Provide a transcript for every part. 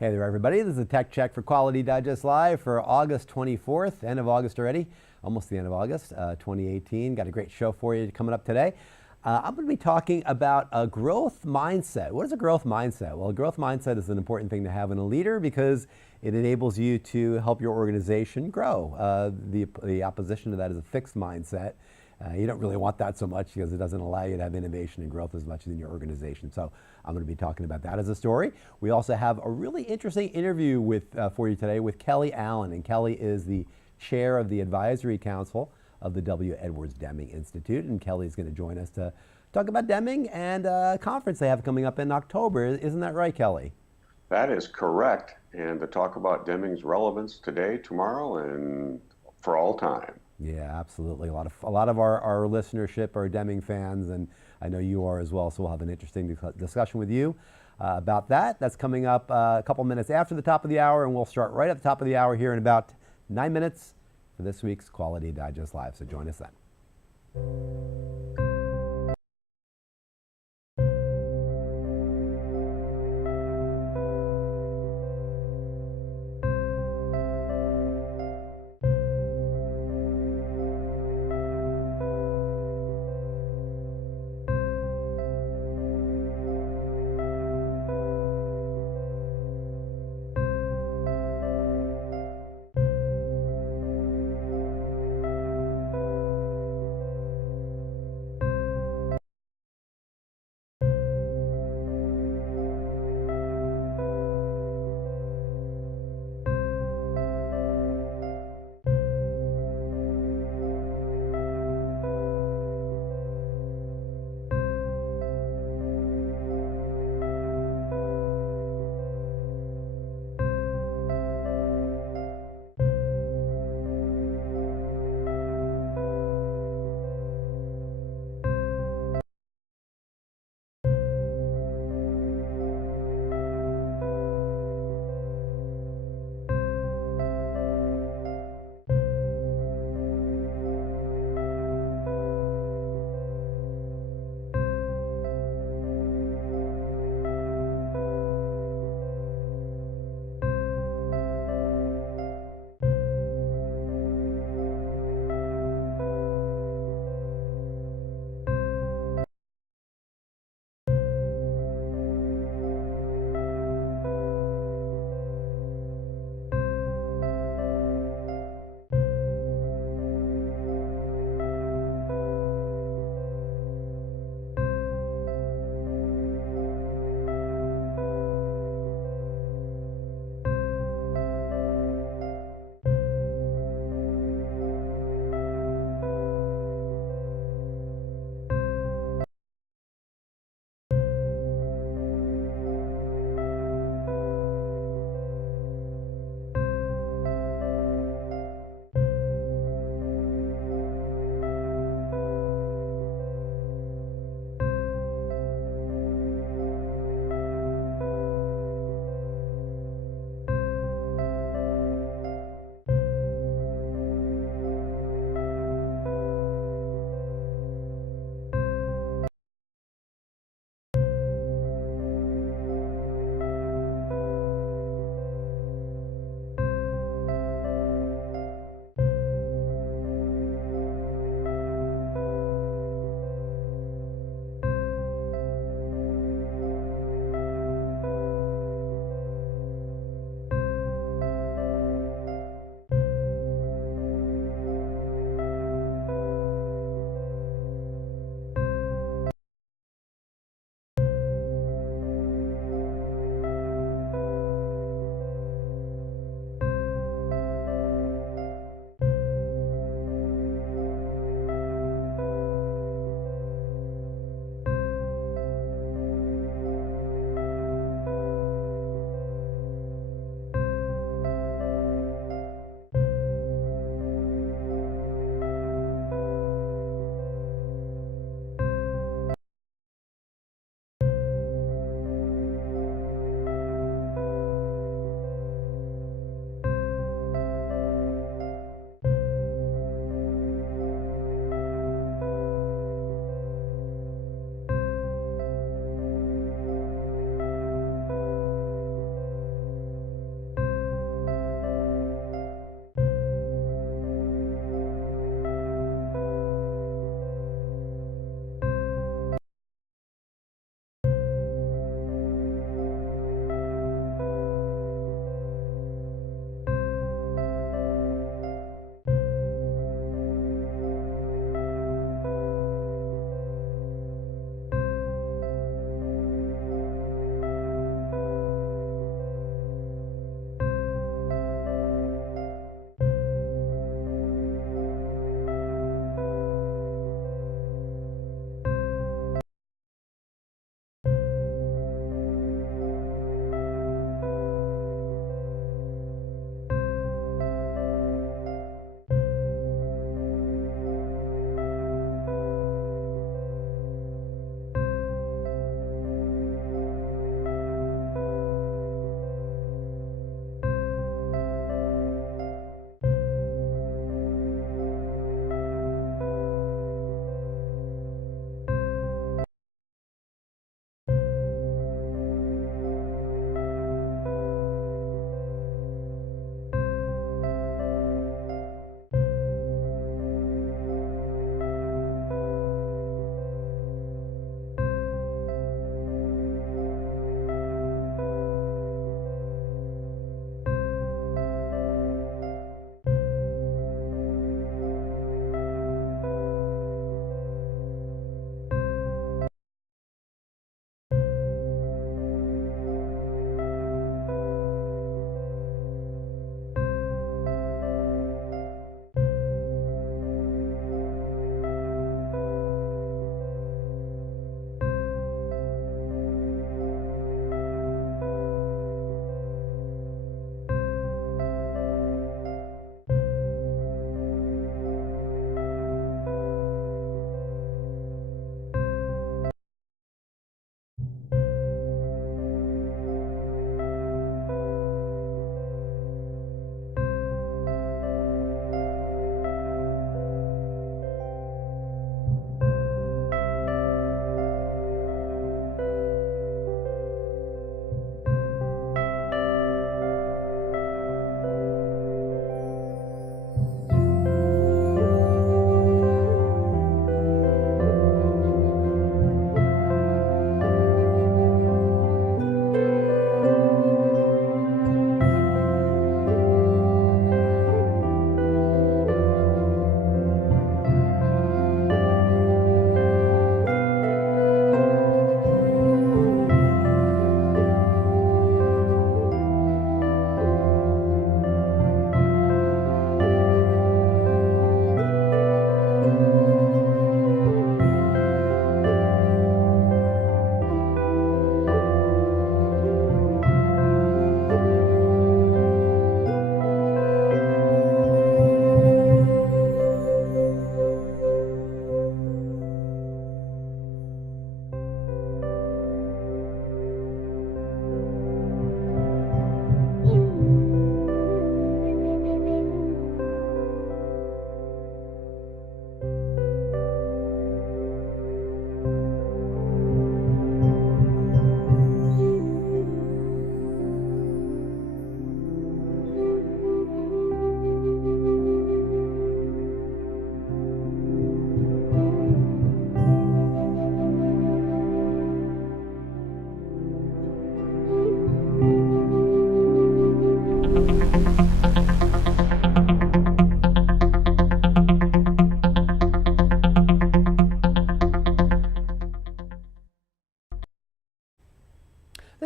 Hey there, everybody. This is a Tech Check for Quality Digest Live for August 24th, end of August already, almost the end of August, 2018. Got a great show for you coming up today. I'm going to be talking about a growth mindset. What is a growth mindset? Well, a growth mindset is an important thing to have in a leader because it enables you to help your organization grow. The opposition to that is a fixed mindset. You don't really want that so much because it doesn't allow you to have innovation and growth as much as in your organization. So I'm going to be talking about that as a story. We also have a really interesting interview for you today with Kelly Allen. And Kelly is the chair of the advisory council of the W. Edwards Deming Institute. And Kelly's going to join us to talk about Deming and a conference they have coming up in October. Isn't that right, Kelly? That is correct. And to talk about Deming's relevance today, tomorrow, and for all time. Yeah, absolutely. A lot of our listenership are Deming fans, and I know you are as well. So we'll have an interesting discussion with you about that. That's coming up a couple minutes after the top of the hour, and we'll start right at the top of the hour here in about 9 minutes for this week's Quality Digest Live. So join us then.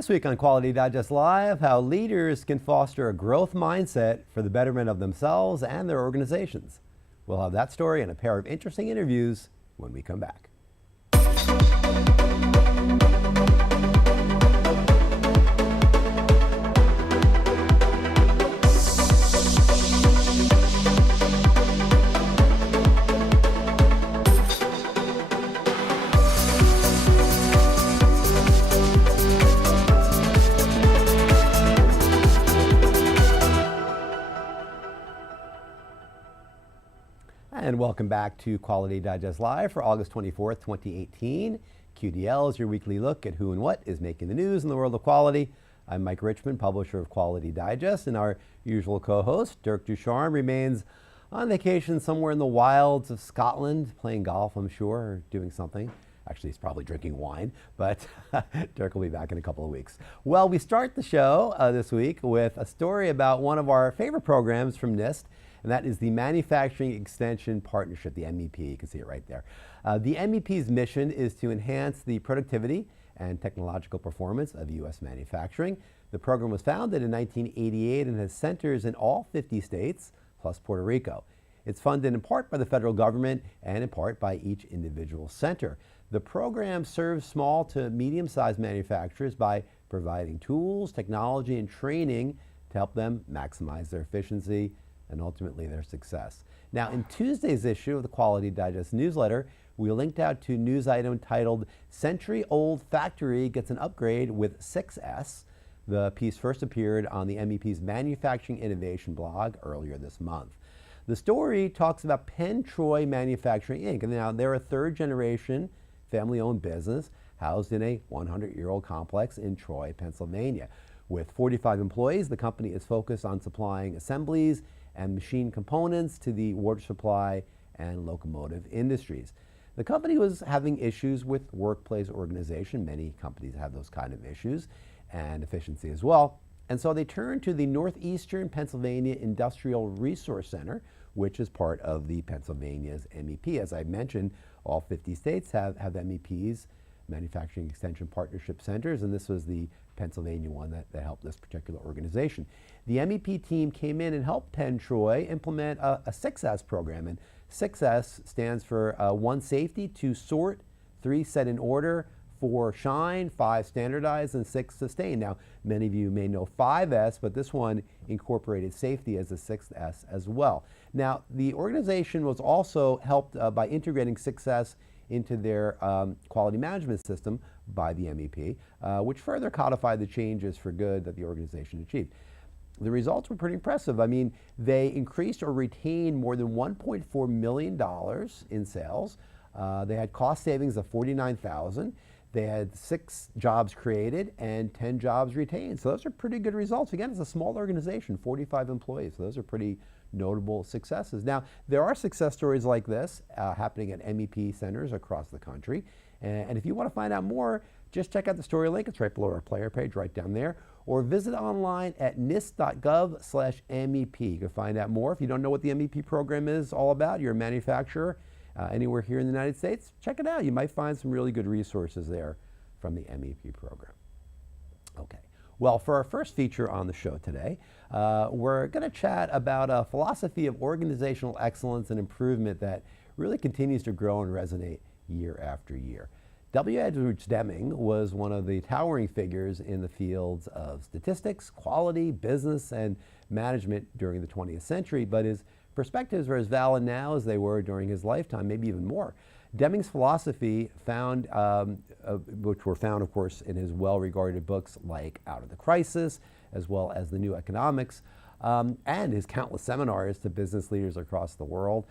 This week on Quality Digest Live, how leaders can foster a growth mindset for the betterment of themselves and their organizations. We'll have that story and a pair of interesting interviews when we come back. And welcome back to Quality Digest Live for August 24th, 2018. QDL is your weekly look at who and what is making the news in the world of quality. I'm Mike Richmond, publisher of Quality Digest, and our usual co-host, Dirk Ducharme, remains on vacation somewhere in the wilds of Scotland, playing golf, I'm sure, or doing something. Actually, he's probably drinking wine, but Dirk will be back in a couple of weeks. Well, we start the show this week with a story about one of our favorite programs from NIST, and that is the Manufacturing Extension Partnership, the MEP. You can see it right there. The MEP's mission is to enhance the productivity and technological performance of U.S. manufacturing. The program was founded in 1988 and has centers in all 50 states, plus Puerto Rico. It's funded in part by the federal government and in part by each individual center. The program serves small to medium-sized manufacturers by providing tools, technology, and training to help them maximize their efficiency and ultimately their success. Now, in Tuesday's issue of the Quality Digest newsletter, we linked out to a news item titled "Century-Old Factory Gets an Upgrade with 6S." The piece first appeared on the MEP's Manufacturing Innovation blog earlier this month. The story talks about Penn Troy Manufacturing, Inc. And now they're a third-generation family-owned business housed in a 100-year-old complex in Troy, Pennsylvania. With 45 employees, the company is focused on supplying assemblies and machine components to the water supply and locomotive industries. The company was having issues with workplace organization. Many companies have those kind of issues, and efficiency as well. And so they turned to the Northeastern Pennsylvania Industrial Resource Center, which is part of the Pennsylvania's MEP. As I mentioned, all 50 states have MEPs, Manufacturing Extension Partnership Centers, and this was the Pennsylvania one that helped this particular organization. The MEP team came in and helped Penn Troy implement a 6S program, and 6S stands for 1 safety, 2 sort, 3 set in order, 4 shine, 5 standardize, and 6 sustain. Now, many of you may know 5S, but this one incorporated safety as a 6S as well. Now, the organization was also helped by integrating 6S into their quality management system by the MEP, which further codified the changes for good that the organization achieved. The results were pretty impressive. I mean, they increased or retained more than $1.4 million in sales. They had cost savings of $49,000. They had 6 jobs created and 10 jobs retained. So those are pretty good results. Again, it's a small organization, 45 employees. So those are pretty notable successes. Now, there are success stories like this happening at MEP centers across the country. And if you want to find out more, just check out the story link. It's right below our player page, right down there. Or visit online at nist.gov/MEP. You can find out more. If you don't know what the MEP program is all about, you're a manufacturer anywhere here in the United States, check it out. You might find some really good resources there from the MEP program. Okay. Well, for our first feature on the show today, we're going to chat about a philosophy of organizational excellence and improvement that really continues to grow and resonate year after year. W. Edwards Deming was one of the towering figures in the fields of statistics, quality, business, and management during the 20th century, but his perspectives are as valid now as they were during his lifetime, maybe even more. Deming's philosophy which were found, of course, in his well-regarded books like Out of the Crisis, as well as The New Economics, and his countless seminars to business leaders across the world.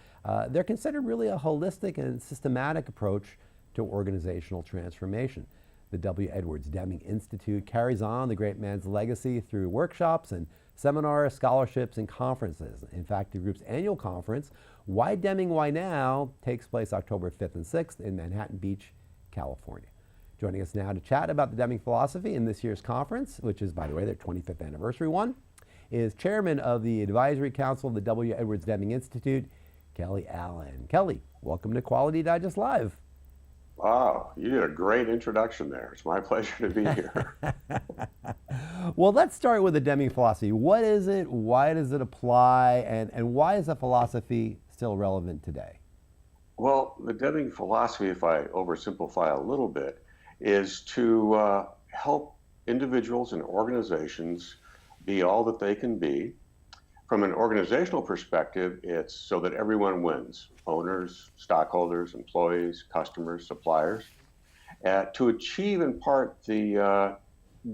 They're considered really a holistic and systematic approach to organizational transformation. The W. Edwards Deming Institute carries on the great man's legacy through workshops and seminars, scholarships, and conferences. In fact, the group's annual conference, Why Deming, Why Now, takes place October 5th and 6th in Manhattan Beach, California. Joining us now to chat about the Deming philosophy in this year's conference, which is, by the way, their 25th anniversary one, is Chairman of the Advisory Council of the W. Edwards Deming Institute, Kelly Allen. Kelly, welcome to Quality Digest Live. Wow, you did a great introduction there. It's my pleasure to be here. Well, let's start with the Deming philosophy. What is it? Why does it apply? And why is the philosophy still relevant today? Well, the Deming philosophy, if I oversimplify a little bit, is to help individuals and organizations be all that they can be. From an organizational perspective, it's so that everyone wins: owners, stockholders, employees, customers, suppliers, to achieve in part the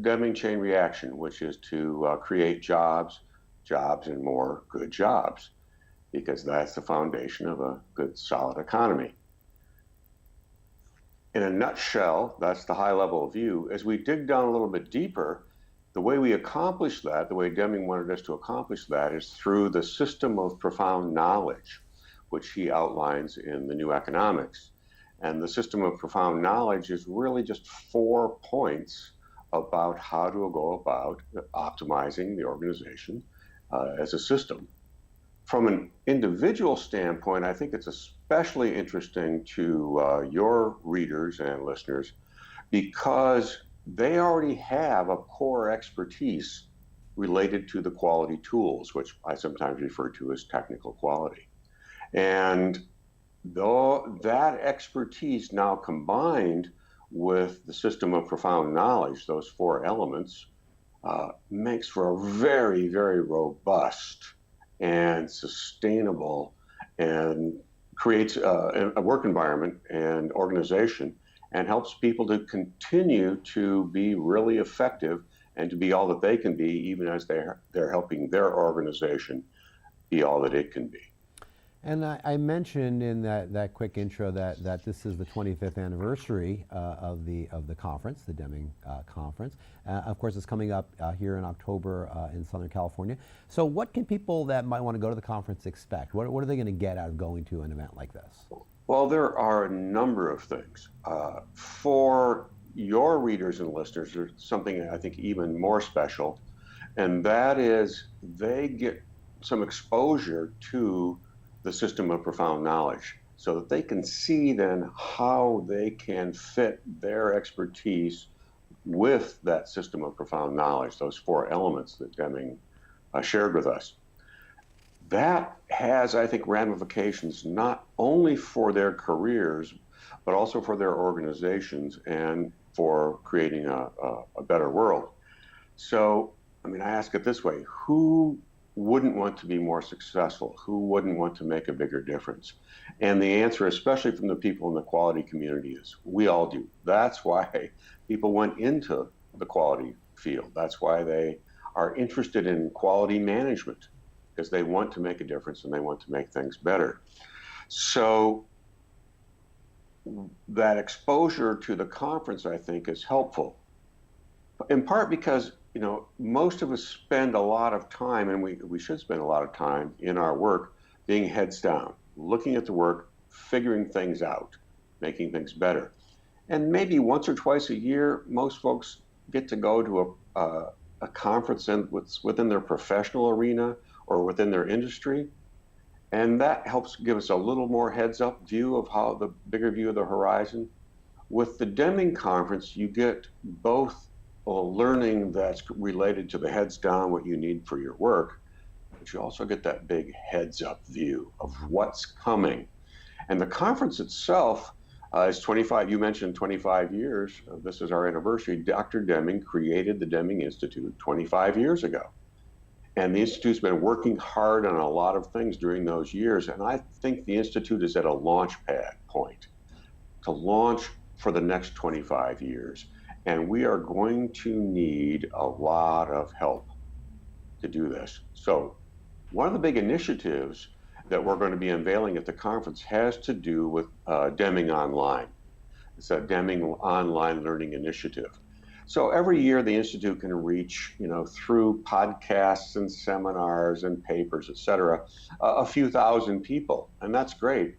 Deming chain reaction, which is to create jobs, jobs, and more good jobs, because that's the foundation of a good, solid economy. In a nutshell, that's the high level view. As we dig down a little bit deeper, the way we accomplish that, the way Deming wanted us to accomplish that, is through the system of profound knowledge, which he outlines in the New Economics. And the system of profound knowledge is really just 4 points about how to go about optimizing the organization as a system. From an individual standpoint, I think it's especially interesting to your readers and listeners because they already have a core expertise related to the quality tools, which I sometimes refer to as technical quality. And though that expertise now combined with the system of profound knowledge, those 4 elements, makes for a very, very robust and sustainable and creates a work environment and organization and helps people to continue to be really effective and to be all that they can be, even as they're helping their organization be all that it can be. And I mentioned in that quick intro that this is the 25th anniversary of the conference, the Deming conference. Of course, it's coming up here in October in Southern California. So what can people that might want to go to the conference expect? What are they going to get out of going to an event like this? Well, there are a number of things. For your readers and listeners, there's something I think even more special, and that is they get some exposure to the system of profound knowledge so that they can see then how they can fit their expertise with that system of profound knowledge, those 4 elements that Deming shared with us. That has, I think, ramifications not only for their careers, but also for their organizations and for creating a better world. So, I mean, I ask it this way: who wouldn't want to be more successful? Who wouldn't want to make a bigger difference? And the answer, especially from the people in the quality community, is we all do. That's why people went into the quality field. That's why they are interested in quality management, because they want to make a difference and they want to make things better. So that exposure to the conference, I think, is helpful, in part because most of us spend a lot of time, and we should spend a lot of time in our work being heads down, looking at the work, figuring things out, making things better. And maybe once or twice a year, most folks get to go to a conference within their professional arena or within their industry. And that helps give us a little more heads up view of how the bigger view of the horizon. With the Deming conference, you get both a learning that's related to the heads down, what you need for your work, but you also get that big heads up view of what's coming. And the conference itself is 25, you mentioned 25 years. This is our anniversary. Dr. Deming created the Deming Institute 25 years ago. And the Institute's been working hard on a lot of things during those years. And I think the Institute is at a launch pad point to launch for the next 25 years. And we are going to need a lot of help to do this. So one of the big initiatives that we're going to be unveiling at the conference has to do with Deming Online. It's a Deming Online Learning Initiative. So every year the Institute can reach, through podcasts and seminars and papers, et cetera, a few thousand people, and that's great.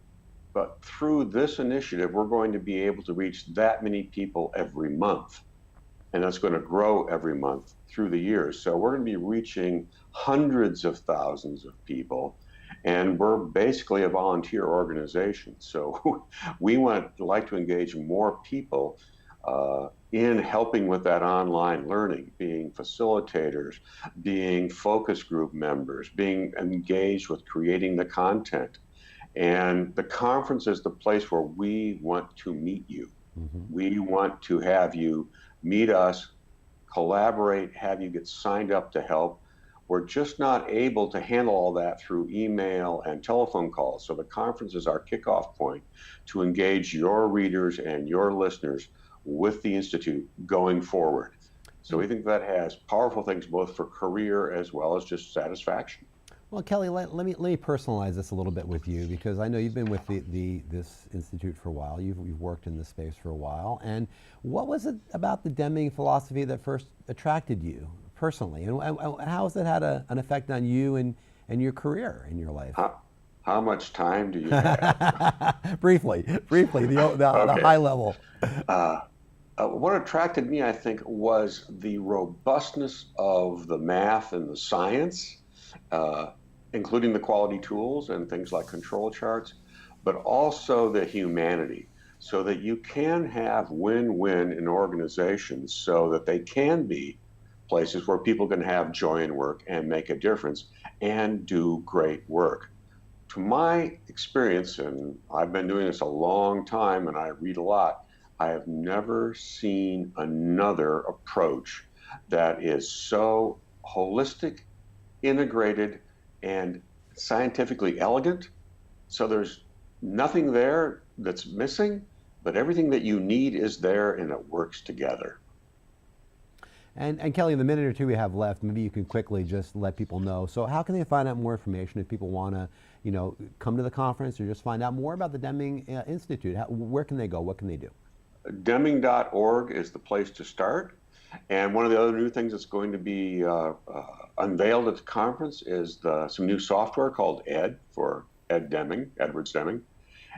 But through this initiative, we're going to be able to reach that many people every month. And that's going to grow every month through the years. So we're going to be reaching hundreds of thousands of people. And we're basically a volunteer organization. So we like to engage more people in helping with that online learning, being facilitators, being focus group members, being engaged with creating the content. And the conference is the place where we want to meet you. We want to have you meet us, collaborate, have you get signed up to help. We're just not able to handle all that through email and telephone calls. So the conference is our kickoff point to engage your readers and your listeners with the Institute going forward. So we think that has powerful things both for career as well as just satisfaction. Well, Kelly, let me personalize this a little bit with you, because I know you've been with this institute for a while. You've worked in this space for a while. And what was it about the Deming philosophy that first attracted you personally? And how has it had an effect on you and your career in your life? How much time do you have? Briefly, the high level. What attracted me, I think, was the robustness of the math and the science, including the quality tools and things like control charts, but also the humanity, so that you can have win-win in organizations so that they can be places where people can have joy in work and make a difference and do great work. To my experience, and I've been doing this a long time and I read a lot, I have never seen another approach that is so holistic, integrated, and scientifically elegant. So there's nothing there that's missing, but everything that you need is there and it works together. And Kelly, in the minute or two we have left, maybe you can quickly just let people know. So how can they find out more information if people want to, come to the conference or just find out more about the Deming Institute? Where can they go? What can they do? Deming.org is the place to start. And one of the other new things that's going to be unveiled at the conference is some new software called ED for Ed Deming, Edwards Deming.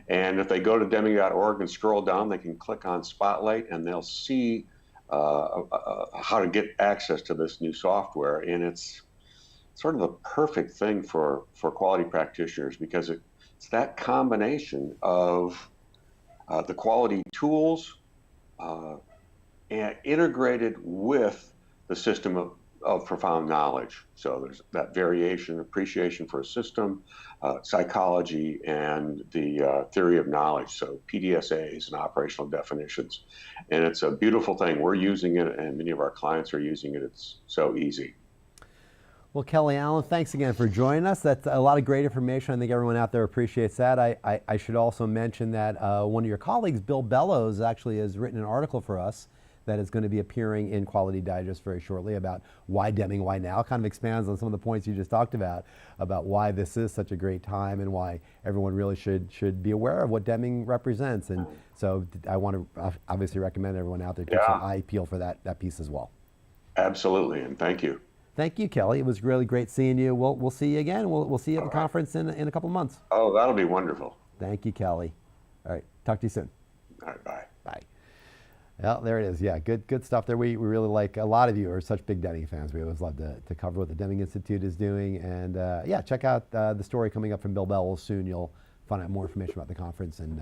And if they go to Deming.org and scroll down, they can click on Spotlight and they'll see how to get access to this new software. And it's sort of the perfect thing for quality practitioners, because it's that combination of the quality tools and integrated with the system of profound knowledge. So there's that variation, appreciation for a system, psychology, and the theory of knowledge. So PDSAs and operational definitions. And it's a beautiful thing. We're using it, and many of our clients are using it. It's so easy. Well, Kelly Allen, thanks again for joining us. That's a lot of great information. I think everyone out there appreciates that. I should also mention that one of your colleagues, Bill Bellows, actually has written an article for us that is going to be appearing in Quality Digest very shortly about why Deming, why now. Kind of expands on some of the points you just talked about why this is such a great time and why everyone really should be aware of what Deming represents. And so I want to obviously recommend everyone out there keep an eye peeled for that piece as well. Absolutely, and thank you. Thank you, Kelly. It was really great seeing you. We'll see you again. We'll see you at the conference in a couple of months. Oh, that'll be wonderful. Thank you, Kelly. All right, talk to you soon. All right, bye. Bye. Well, there it is. Yeah, good stuff there. We really like, a lot of you are such big Deming fans. We always love to cover what the Deming Institute is doing. And yeah, check out the story coming up from Bill Bellows soon. You'll find out more information about the conference and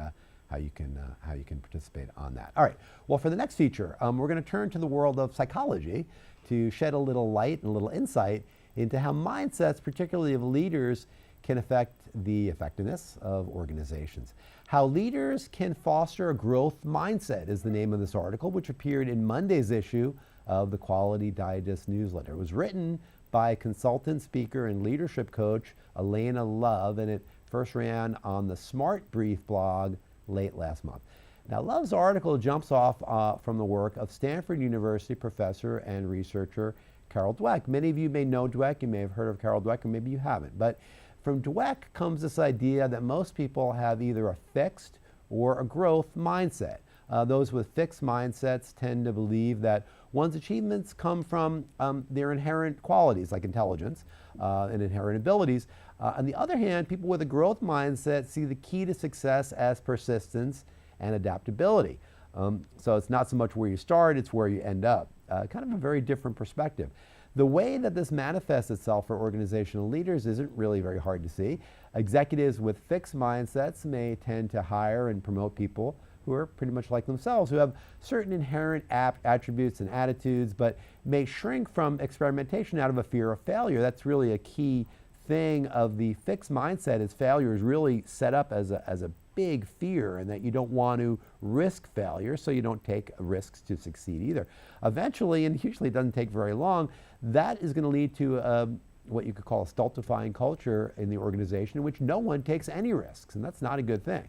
how you can participate on that. All right. Well, for the next feature, we're going to turn to the world of psychology to shed a little light and a little insight into how mindsets, particularly of leaders, can affect the effectiveness of organizations. How leaders can foster a growth mindset is the name of this article, which appeared in Monday's issue of the Quality Digest newsletter. It was written by consultant, speaker, and leadership coach Elena Love, and it first ran on the Smart Brief blog late last month. Now, Love's article jumps off from the work of Stanford University professor and researcher Carol Dweck. Many of you may know Dweck. You may have heard of Carol Dweck, or maybe you haven't. But from Dweck comes this idea that most people have either a fixed or a growth mindset. Those with fixed mindsets tend to believe that one's achievements come from their inherent qualities, like intelligence and inherent abilities. On the other hand, people with a growth mindset see the key to success as persistence and adaptability. So it's not so much where you start, it's where you end up. Kind of a very different perspective. The way that this manifests itself for organizational leaders isn't really very hard to see. Executives with fixed mindsets may tend to hire and promote people who are pretty much like themselves, who have certain inherent attributes and attitudes, but may shrink from experimentation out of a fear of failure. That's really a key thing of the fixed mindset, is failure is really set up as a big fear, and that you don't want to risk failure, so you don't take risks to succeed either. Eventually, and usually it doesn't take very long, that is going to lead to what you could call a stultifying culture in the organization in which no one takes any risks, and that's not a good thing.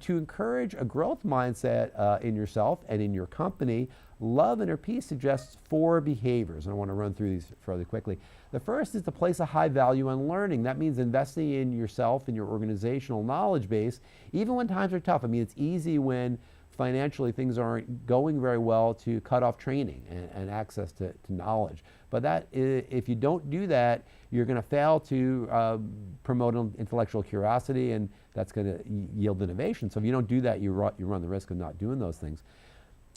To encourage a growth mindset in yourself and in your company, Love Inner Peace suggests 4 behaviors, and I want to run through these fairly quickly. The first is to place a high value on learning. That means investing in yourself and your organizational knowledge base, even when times are tough. I mean, it's easy when financially things aren't going very well to cut off training and access to knowledge. But if you don't do that, you're going to fail to promote intellectual curiosity, and that's going to yield innovation. So if you don't do that, you run the risk of not doing those things.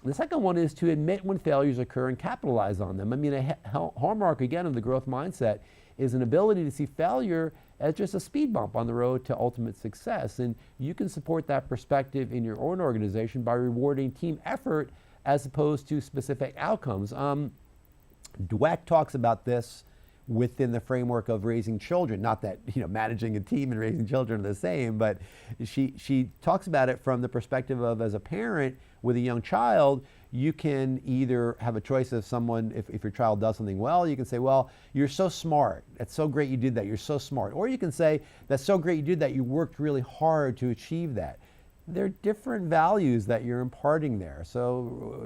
The second one is to admit when failures occur and capitalize on them. I mean, a hallmark, again, of the growth mindset is an ability to see failure as just a speed bump on the road to ultimate success. And you can support that perspective in your own organization by rewarding team effort as opposed to specific outcomes. Dweck talks about this within the framework of raising children. Not that managing a team and raising children are the same, but she talks about it from the perspective of, as a parent with a young child, you can either have a choice of someone, if your child does something well, you can say, well, you're so smart, it's so great you did that, you're so smart. Or you can say, that's so great you did that, you worked really hard to achieve that. They're different values that you're imparting there. So,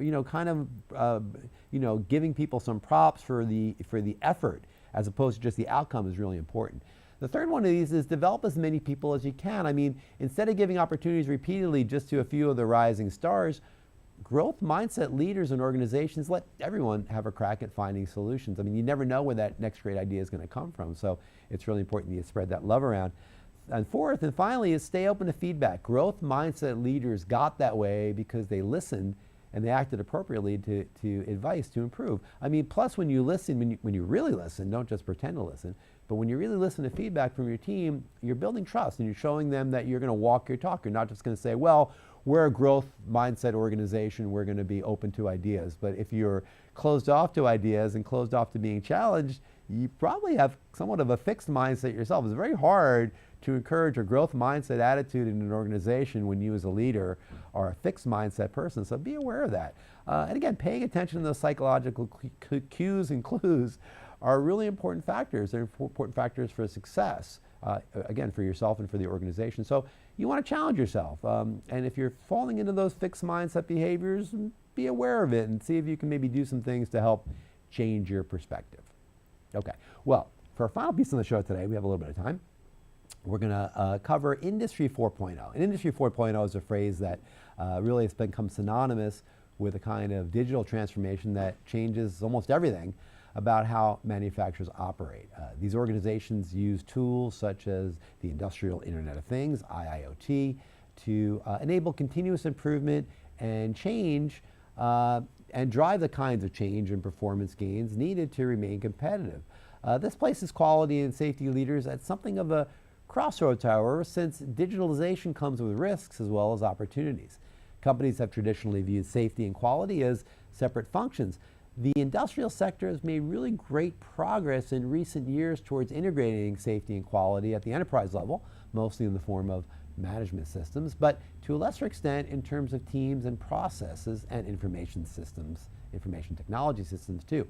giving people some props for the effort as opposed to just the outcome is really important. The third one of these is develop as many people as you can. I mean, instead of giving opportunities repeatedly just to a few of the rising stars, growth mindset leaders and organizations let everyone have a crack at finding solutions. I mean, you never know where that next great idea is going to come from. So it's really important that you spread that love around. And fourth and finally is stay open to feedback. Growth mindset leaders got that way because they listened and they acted appropriately to advice to improve. I mean, plus when you listen, when you really listen, don't just pretend to listen, but when you really listen to feedback from your team, you're building trust and you're showing them that you're going to walk your talk. You're not just going to say, well, we're a growth mindset organization, we're going to be open to ideas. But if you're closed off to ideas and closed off to being challenged, you probably have somewhat of a fixed mindset yourself. It's very hard to encourage a growth mindset attitude in an organization when you as a leader are a fixed mindset person. So be aware of that. And again, paying attention to those psychological cues and clues are really important factors. They're important factors for success, again, for yourself and for the organization. So you want to challenge yourself. And if you're falling into those fixed mindset behaviors, be aware of it and see if you can maybe do some things to help change your perspective. Okay, well, for our final piece of the show today, we have a little bit of time. We're going to cover Industry 4.0. And Industry 4.0 is a phrase that really has become synonymous with a kind of digital transformation that changes almost everything about how manufacturers operate. These organizations use tools such as the Industrial Internet of Things, IIoT, to enable continuous improvement and change and drive the kinds of change and performance gains needed to remain competitive. This places quality and safety leaders at something of a crossroads, however, since digitalization comes with risks as well as opportunities. Companies have traditionally viewed safety and quality as separate functions. The industrial sector has made really great progress in recent years towards integrating safety and quality at the enterprise level, mostly in the form of management systems, but to a lesser extent in terms of teams and processes and information systems, information technology systems too.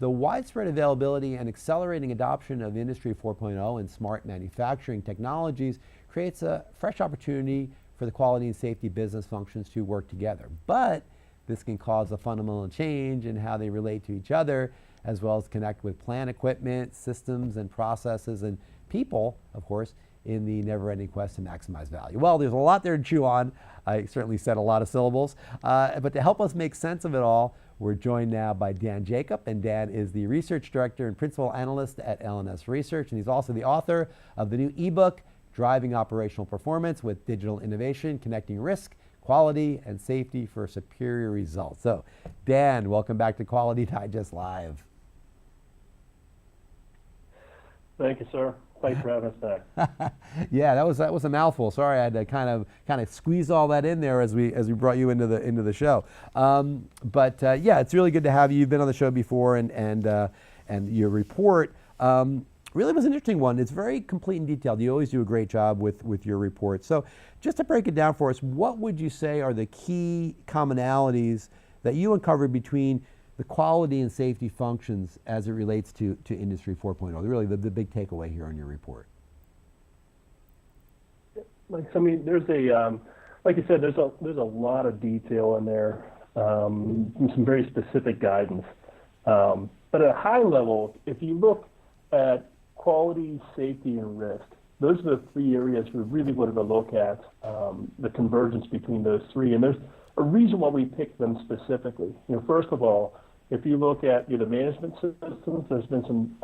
The widespread availability and accelerating adoption of Industry 4.0 and smart manufacturing technologies creates a fresh opportunity for the quality and safety business functions to work together. But this can cause a fundamental change in how they relate to each other, as well as connect with plant equipment, systems and processes, and people, of course, in the never-ending quest to maximize value. Well, there's a lot there to chew on. I certainly said a lot of syllables, but to help us make sense of it all, we're joined now by Dan Jacob, and Dan is the Research Director and Principal Analyst at LNS Research, and he's also the author of the new ebook, Driving Operational Performance with Digital Innovation, Connecting Risk, Quality, and Safety for Superior Results. So, Dan, welcome back to Quality Digest Live. Thank you, sir. Thanks for having us back. Yeah, that was a mouthful. Sorry, I had to kind of squeeze all that in there as we brought you into the show. But yeah, it's really good to have you. You've been on the show before, and your report really was an interesting one. It's very complete and detailed. You always do a great job with your report. So just to break it down for us, what would you say are the key commonalities that you uncovered between the quality and safety functions as it relates to Industry 4.0? Really the big takeaway here on your report. I mean, there's like you said, there's a lot of detail in there, some very specific guidance. But at a high level, if you look at quality, safety, and risk, those are the three areas we really wanted to look at, the convergence between those three. And there's a reason why we picked them specifically. First of all, if you look at the management systems, there's been some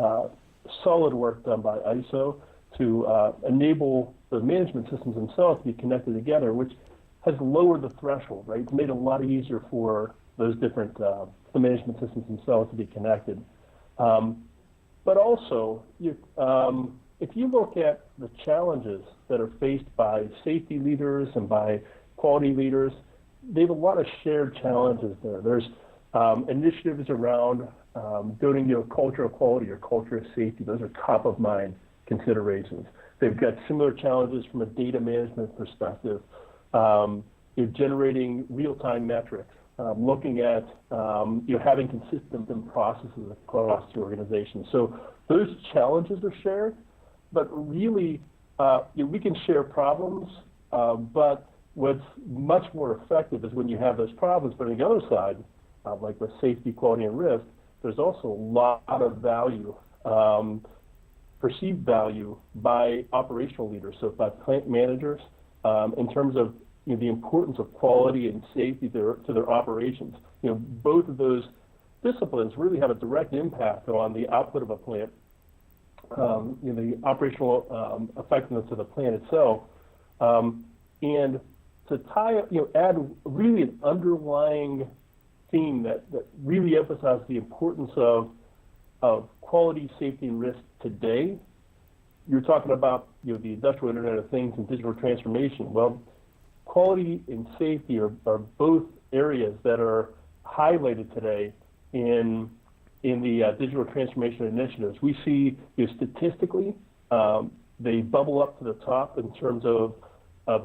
solid work done by ISO to enable the management systems themselves to be connected together, which has lowered the threshold, right? It's made it a lot easier for those different the management systems themselves to be connected. But also, if you look at the challenges that are faced by safety leaders and by quality leaders, they have a lot of shared challenges there. There's initiatives around building a culture of quality or culture of safety. Those are top of mind considerations. They've got similar challenges from a data management perspective. You're generating real-time metrics, looking at having consistent processes across the organization. So those challenges are shared, but really we can share problems, but what's much more effective is when you have those problems, but on the other side, like with safety, quality, and risk, there's also a lot of value, perceived value by operational leaders, so by plant managers, in terms of the importance of quality and safety to their operations. Both of those disciplines really have a direct impact on the output of a plant, the operational effectiveness of the plant itself, and to add really an underlying theme that really emphasizes the importance of quality, safety, and risk today. You're talking about the industrial Internet of Things and digital transformation. Well, quality and safety are both areas that are highlighted today in the digital transformation initiatives. We see statistically they bubble up to the top in terms of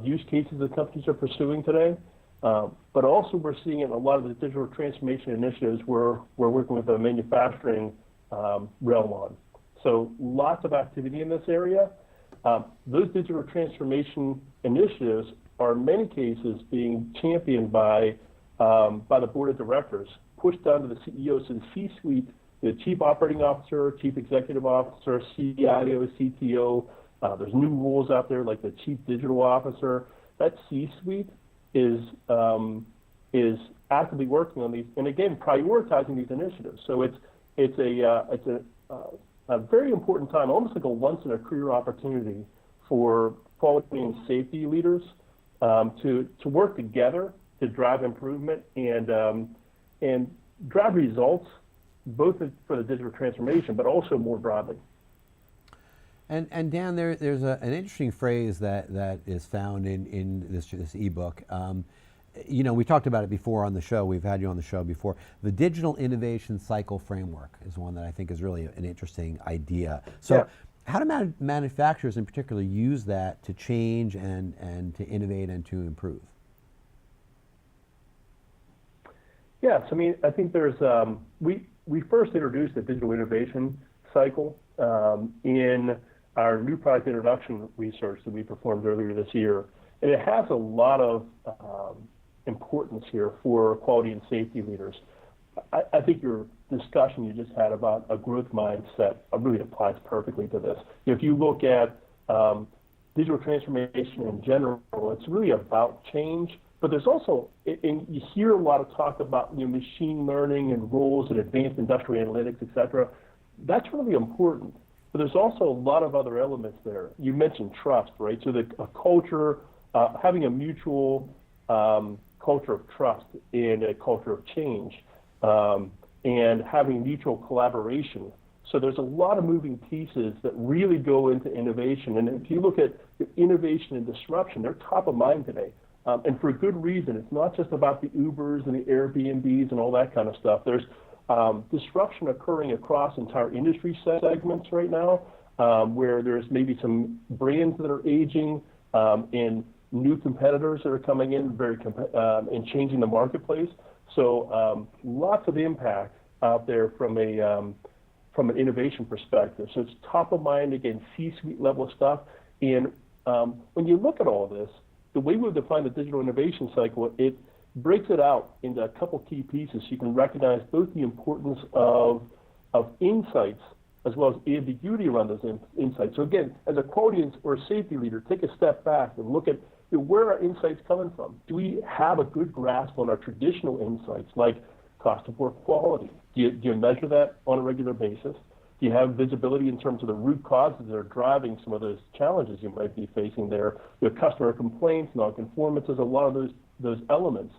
use cases that companies are pursuing today. But also we're seeing in a lot of the digital transformation initiatives we're working with the manufacturing realm on. So lots of activity in this area. Those digital transformation initiatives are in many cases being championed by the board of directors, pushed down to the CEOs and C-suite, the chief operating officer, chief executive officer, CIO, CTO. There's new rules out there like the chief digital officer. That C-suite is actively working on these, and again, prioritizing these initiatives. So it's a very important time, almost like a once in a career opportunity for quality and safety leaders to work together to drive improvement and drive results, both for the digital transformation, but also more broadly. And Dan, there's an interesting phrase that is found in this ebook. We talked about it before on the show. We've had you on the show before. The digital innovation cycle framework is one that I think is really an interesting idea. So, yeah. How do manufacturers in particular use that to change and to innovate and to improve? Yes, I think there's we first introduced the digital innovation cycle in our new product introduction research that we performed earlier this year, and it has a lot of importance here for quality and safety leaders. I think your discussion you just had about a growth mindset really applies perfectly to this. If you look at digital transformation in general, it's really about change, but there's also, and you hear a lot of talk about machine learning and roles and advanced industrial analytics, et cetera. That's really important, but there's also a lot of other elements there. You mentioned trust, right? So a culture, having a mutual culture of trust and a culture of change, and having mutual collaboration So there's a lot of moving pieces that really go into innovation. And if you look at innovation and disruption, they're top of mind today. And for a good reason. It's not just about the Ubers and the Airbnbs and all that kind of stuff. There's disruption occurring across entire industry segments right now, where there's maybe some brands that are aging and new competitors that are coming in and changing the marketplace. So lots of impact out there from an innovation perspective. So it's top of mind, again, C-suite level stuff. And when you look at all this, the way we've defined the digital innovation cycle, it breaks it out into a couple key pieces. So you can recognize both the importance of insights as well as ambiguity around those insights. So again, as a quality or safety leader, take a step back and look at where are insights coming from? Do we have a good grasp on our traditional insights like cost of work quality? Do you measure that on a regular basis? Do you have visibility in terms of the root causes that are driving some of those challenges you might be facing there? You have customer complaints, non-conformances, a lot of those elements.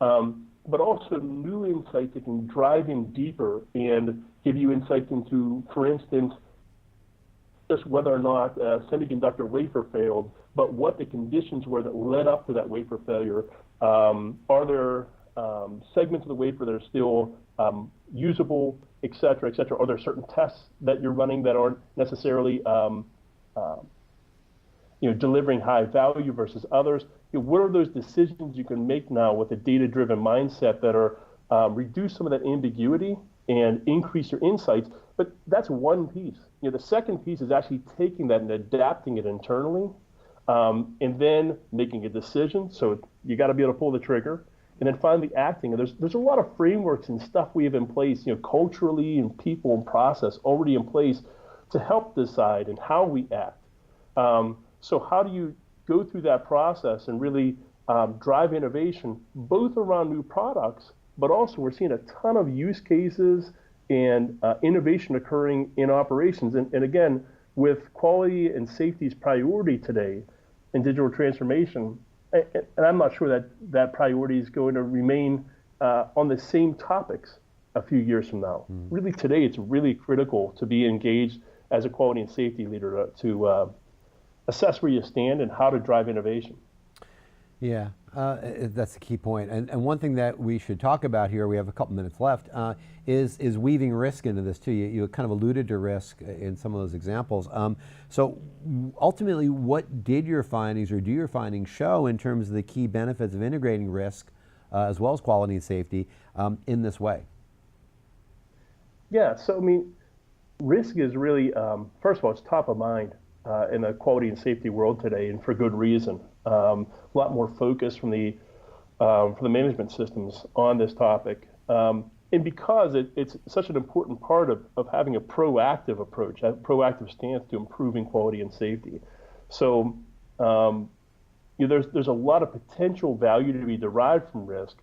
But also new insights that can drive in deeper and give you insights into, for instance, just whether or not a semiconductor wafer failed, but what the conditions were that led up to that wafer failure. Are there segments of the wafer that are still usable, et cetera, et cetera? Are there certain tests that you're running that aren't necessarily delivering high value versus others? What are those decisions you can make now with a data-driven mindset that are reduce some of that ambiguity and increase your insights? But that's one piece. The second piece is actually taking that and adapting it internally, and then making a decision. So you got to be able to pull the trigger, and then finally acting. And there's a lot of frameworks and stuff we have in place, culturally and people and process already in place to help decide and how we act. So how do you go through that process and really drive innovation, both around new products, but also we're seeing a ton of use cases and innovation occurring in operations. And again, with quality and safety's priority today in digital transformation, and I'm not sure that priority is going to remain on the same topics a few years from now. Really today, it's really critical to be engaged as a quality and safety leader to assess where you stand and how to drive innovation. Yeah, that's a key point. And one thing that we should talk about here, we have a couple minutes left, is weaving risk into this too. You kind of alluded to risk in some of those examples. So ultimately, what did your findings or do your findings show in terms of the key benefits of integrating risk as well as quality and safety in this way? Yeah, so I mean, risk is really, first of all, it's top of mind in the quality and safety world today, and for good reason. A lot more focus from the management systems on this topic. And because it's such an important part of having a proactive approach, a proactive stance to improving quality and safety. So there's a lot of potential value to be derived from risk,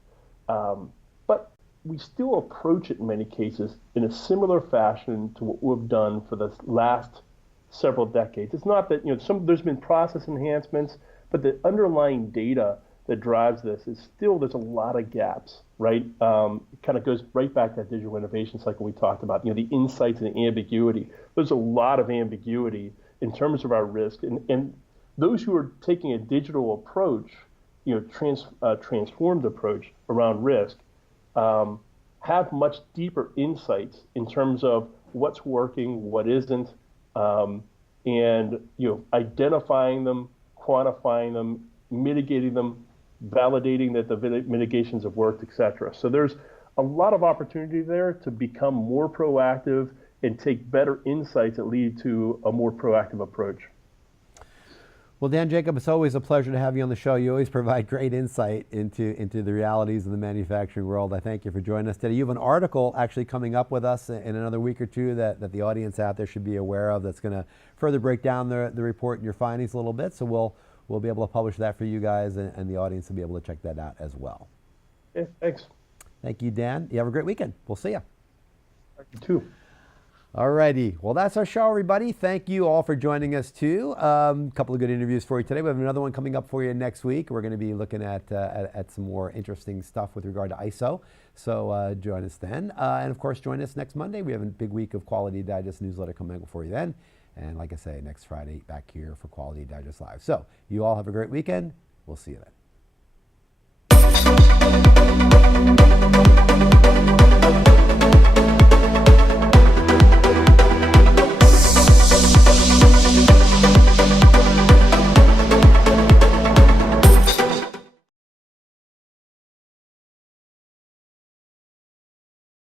but we still approach it in many cases in a similar fashion to what we've done for the last several decades. It's not that there's been process enhancements, but the underlying data that drives this is still, there's a lot of gaps, right? It kind of goes right back to that digital innovation cycle we talked about, the insights and the ambiguity. There's a lot of ambiguity in terms of our risk. And those who are taking a digital approach, transformed approach around risk, have much deeper insights in terms of what's working, what isn't, and identifying them, quantifying them, mitigating them, validating that the mitigations have worked, et cetera. So there's a lot of opportunity there to become more proactive and take better insights that lead to a more proactive approach. Well, Dan Jacob, it's always a pleasure to have you on the show. You always provide great insight into the realities of the manufacturing world. I thank you for joining us today. You have an article actually coming up with us in another week or two that the audience out there should be aware of that's going to further break down the report and your findings a little bit. So we'll be able to publish that for you guys, and the audience will be able to check that out as well. Yeah, thanks. Thank you, Dan. You have a great weekend. We'll see you. You too. Alrighty, well that's our show, everybody. Thank you all for joining us too. A couple of good interviews for you today. We have another one coming up for you next week. We're going to be looking at some more interesting stuff with regard to ISO. So join us then, and of course join us next Monday. We have a big week of Quality Digest newsletter coming up for you then. And like I say, next Friday back here for Quality Digest Live. So you all have a great weekend. We'll see you then.